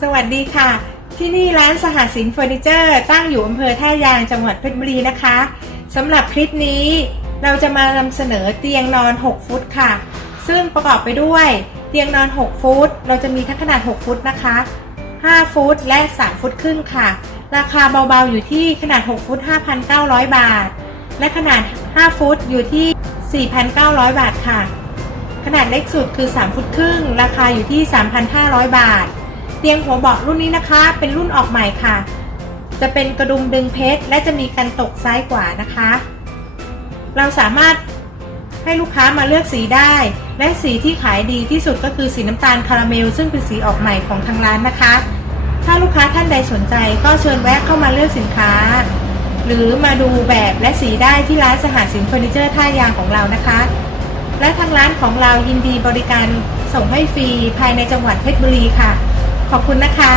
สวัสดีค่ะ ที่นี่ร้านสหสินเฟอร์นิเจอร์ตั้งอยู่อำเภอท่ายางจังหวัดเพชรบุรีนะคะสำหรับคลิปนี้เราจะมานำเสนอเตียงนอน 6 ฟุตค่ะ ซึ่งประกอบไปด้วยเตียงนอน 6 ฟุต เราจะมีทั้งขนาด 6 ฟุตนะคะ 5 ฟุต และ 3 ฟุตครึ่งค่ะ ราคาเบาๆอยู่ที่ขนาด 6 ฟุต 5,900 บาท และขนาด 5 ฟุตอยู่ที่ 4,900 บาทค่ะ ขนาดเล็กสุดคือ 3 ฟุตครึ่ง ราคาอยู่ที่ 3,500 บาท ตียงหัวเบาะรุ่นนี้นะคะ เป็นรุ่นออกใหม่ค่ะ จะเป็นกระดุมดึงเพชรและจะมีกันตกซ้ายกว่านะคะ เราสามารถให้ลูกค้ามาเลือกสีได้ และสีที่ขายดีที่สุดก็คือสีน้ำตาลคาราเมล ซึ่งเป็นสีออกใหม่ของทางร้านนะคะ ถ้าลูกค้าท่านใดสนใจก็เชิญแวะเข้ามาเลือกสินค้า หรือมาดูแบบและสีได้ที่ร้านสหสินเฟอร์นิเจอร์ท่ายางของเรานะคะ และทางร้านของเรายินดีบริการส่งให้ฟรีภายในจังหวัดเพชรบุรีค่ะ ขอบคุณนะคะ